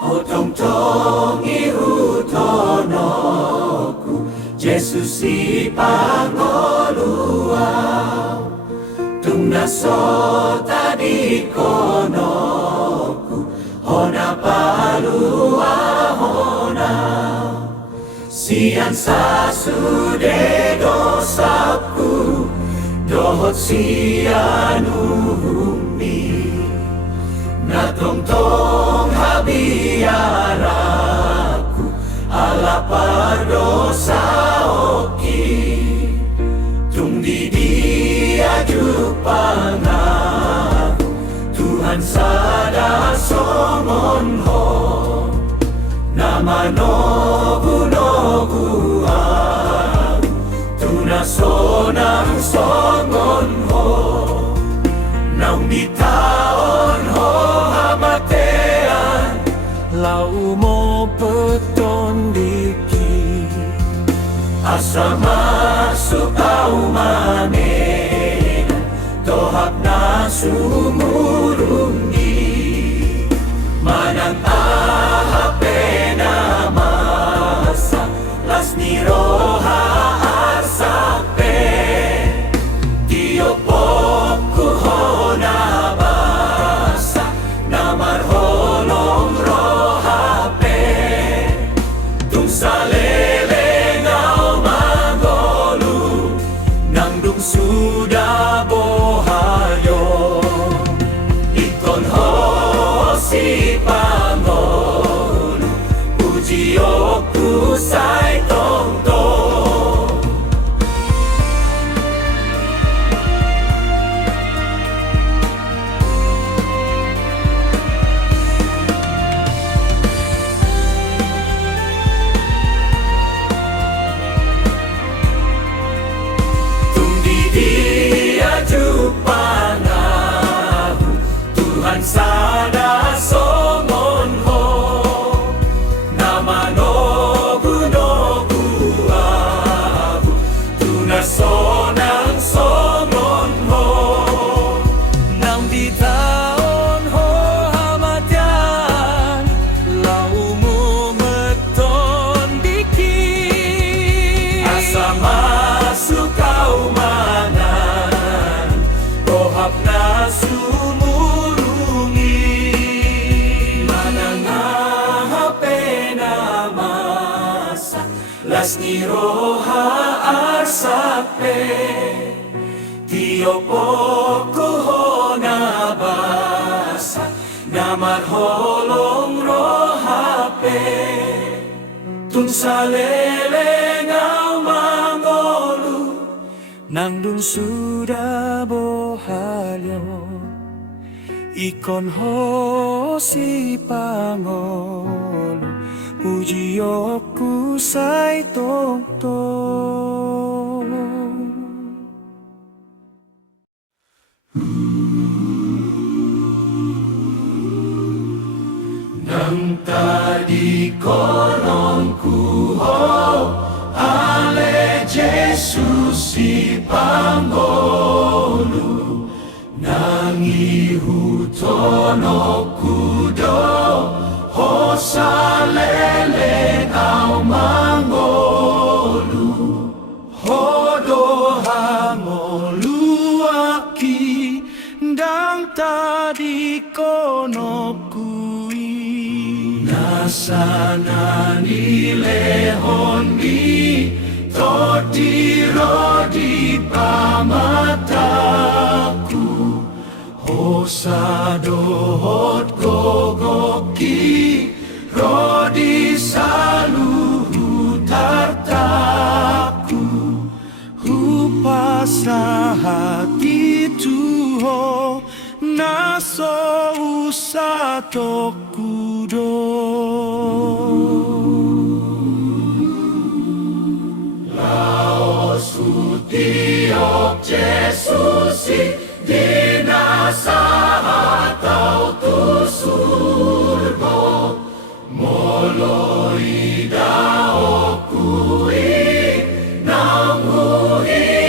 Otong-tong ihutonoku Jesus si pangoluau Tungnaso tadi konoku Hona palua hona Sian sasude dosaku Dohot sianuhumi Na tong-tong habiaraku Ala pardosa oki Tung di dia jupangaku Tuhan sada somonho Nama nogu-nogu aku Tuna sonang songonho Naung di taon ho hamatean Lau mo peton diki Asa masuk au manena Tohap na sumurungi Manang ahape na masa Las ni roha asape Tiopokku hona basa Namar holong rohape Tung salele ngau magolu Nang dung sudah bohayo Ikon ho si pangolu Puji oku sai tong-tong Dia jupangahu Tuhan sada somonho Nama nogu-nogu ahu Tuna sonang somonho Nang di taon ho hamatian Laumu meton diki Asa masuk kau mangan Tohap na sumurungi Manang ahape na masa Las ni roha arsape Tiopoko hona basa Namar holong rohape Tung salele ngau mangolu Nang dun sudah bohalyo Ikon ho si pangolu Puji oku sai tong-tong Nang tadi konongku ho Ale Jesus si pangolu Nangihutono kudo Hosalele au mangolu Hodo hangolu aki Dang tadi konokui Nasana nilehoni Toti rodi pamataku Hosa dohot gogoki Rodi saluhu tartaku Hupasa hati tuho Naso usatokudo Tiok Jesusi dinasa atau tu surbo moloi daokui namuhi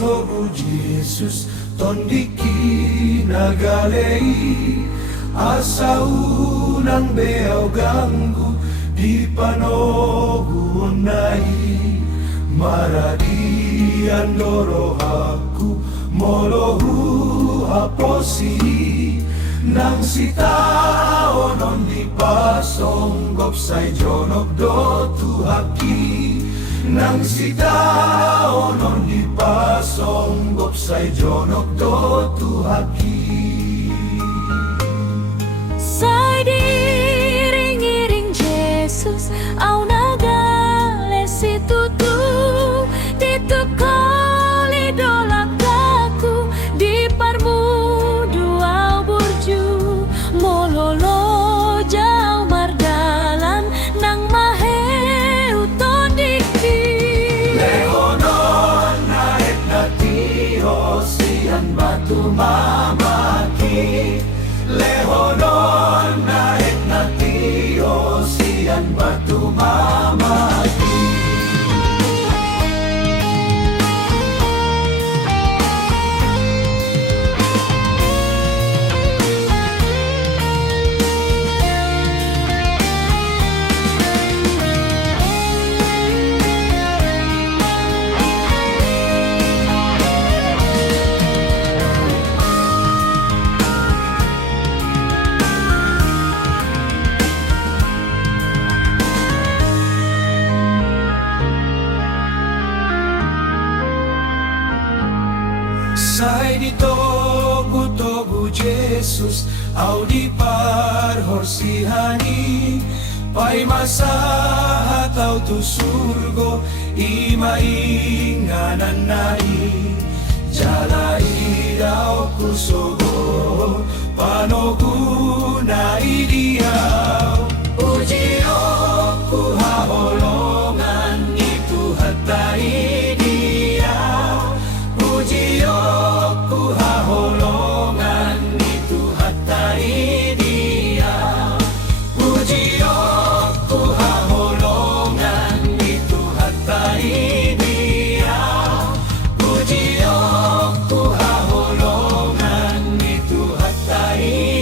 Tobu Jesus tondiki nagalei asa unang beaw ganggu di panogu nai maradian loro aku molohu haposi nang sitao non di pasonggop say jonok do tuhaki nang sitao non di pasonggop say jonok do tuhaki say diring-iring Jesus au nagale situtu dito koli dolakaku di parmudu au burju mololo jauh mardalan nang maheu tondiki lehonon naik natiho sian batu mamaki lehonon naik natiho sian batu mamaki say di tobu Jesus au di parhorsihani pai masahat au tu surgo ima inganan nai jalai dau kusogo panogu nai diau uji ku haholongan itu hatai diau uji ku haholongan itu hatai diau uji ku haholongan itu hatai diau uji ku haholongan itu hatai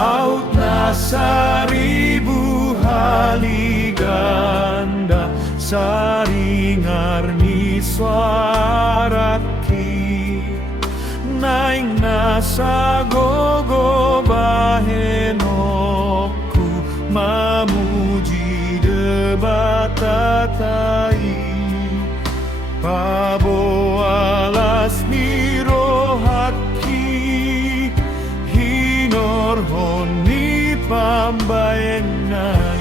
Out na seribu hali ganda saringar ni suaraki naing nasa gogo bahenokku mamuji debatatai pabo alas ni rohaki hinorhon ni pambayan na